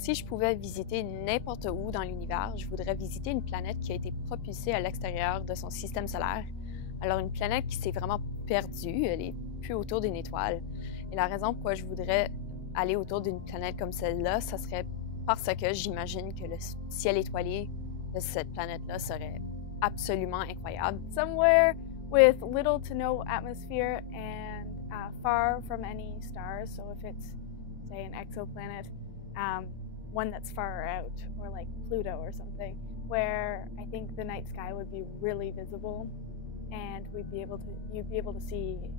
Si je pouvais visiter n'importe où dans l'univers, je voudrais visiter une planète qui a été propulsée à l'extérieur de son système solaire. Alors une planète qui s'est vraiment perdue, elle est plus autour d'une étoile. Et la raison pourquoi je voudrais aller autour d'une planète comme celle-là, ça serait parce que j'imagine que le ciel étoilé de cette planète-là serait absolument incroyable. Somewhere with little to no atmosphere and far from any stars. So if it's, say, an exoplanet, one that's far out, or like Pluto or something, where I think the night sky would be really visible, and you'd be able to see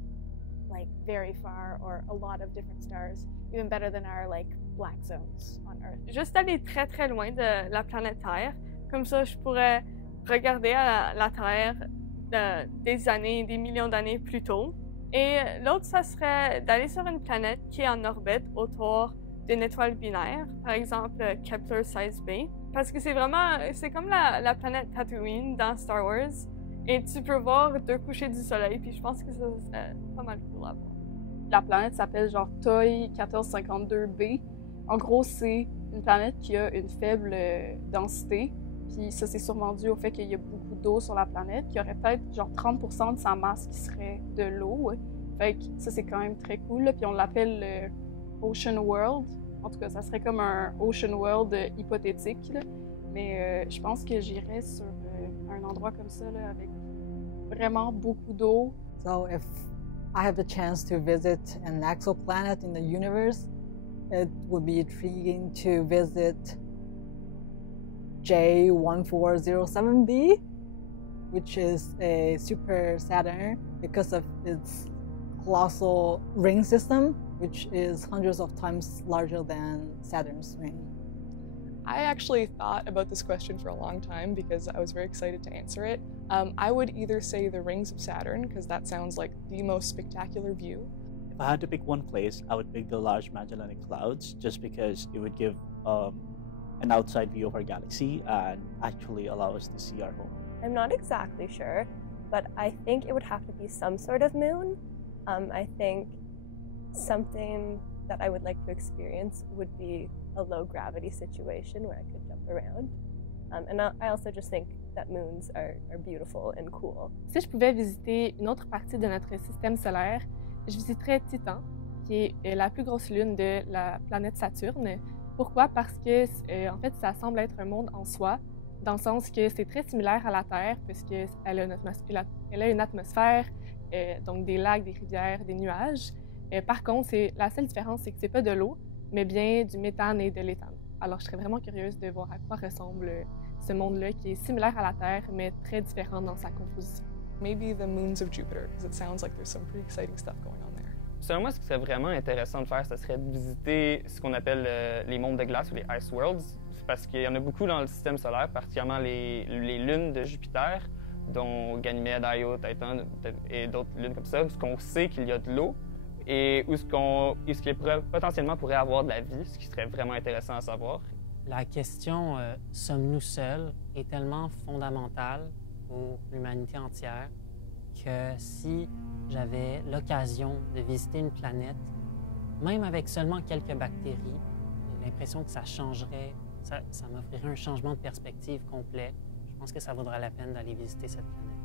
like very far or a lot of different stars, even better than our like black zones on Earth. Juste aller très très loin de la planète Terre, comme ça je pourrais regarder à la Terre des années, des millions d'années plus tôt. Et l'autre, ça serait d'aller sur une planète qui est en orbite autour d'une étoile binaire, par exemple Kepler 16b, parce que c'est comme la planète Tatooine dans Star Wars, et tu peux voir deux couchers du soleil, puis je pense que ça serait pas mal cool à voir. La planète s'appelle genre TOI 1452b. En gros, c'est une planète qui a une faible densité, puis ça c'est sûrement dû au fait qu'il y a beaucoup d'eau sur la planète, qu'il y aurait peut-être genre 30% de sa masse qui serait de l'eau. Fait que ça c'est quand même très cool, là. Puis on l'appelle Ocean World. En tout cas, ça serait comme un Ocean World hypothétique, là. Mais je pense que j'irais sur un endroit comme ça, là, avec vraiment beaucoup d'eau. So if I have the chance to visit an exoplanet in the universe, it would be intriguing to visit J1407b, which is a super Saturn because of its colossal ring system, which is hundreds of times larger than Saturn's ring. I actually thought about this question for a long time because I was very excited to answer it. I would either say the rings of Saturn, because that sounds like the most spectacular view. If I had to pick one place, I would pick the Large Magellanic Clouds, just because it would give an outside view of our galaxy and actually allow us to see our home. I'm not exactly sure, but I think it would have to be some sort of moon. I think something that I would like to experience would be a low gravity situation where I could jump around. And I also just think that moons are beautiful and cool. Si je pouvais visiter une autre partie de notre système solaire, je visiterais Titan, qui est la plus grosse lune de la planète Saturne. Pourquoi? Parce que, en fait, ça semble être un monde en soi, dans le sens que c'est très similaire à la Terre, puisqu'elle a une atmosphère, donc des lacs, des rivières, des nuages. Par contre, la seule différence, c'est que c'est pas de l'eau, mais bien du méthane et de l'éthane. Alors, je serais vraiment curieuse de voir à quoi ressemble ce monde-là, qui est similaire à la Terre, mais très différent dans sa composition. Maybe the moons of Jupiter, because it sounds like there's some pretty exciting stuff going on there. Selon moi, ce qui serait vraiment intéressant de faire, ce serait de visiter ce qu'on appelle les mondes de glace ou les ice worlds, parce qu'il y en a beaucoup dans le système solaire, particulièrement les lunes de Jupiter, dont Ganymède, Io, Titan et d'autres lunes comme ça, où on sait qu'il y a de l'eau et où ce qui potentiellement pourrait avoir de la vie, ce qui serait vraiment intéressant à savoir. La question « sommes-nous seuls ?» est tellement fondamentale pour l'humanité entière que si j'avais l'occasion de visiter une planète, même avec seulement quelques bactéries, j'ai l'impression que ça changerait, ça m'offrirait un changement de perspective complet. Je pense que ça vaudra la peine d'aller visiter cette planète.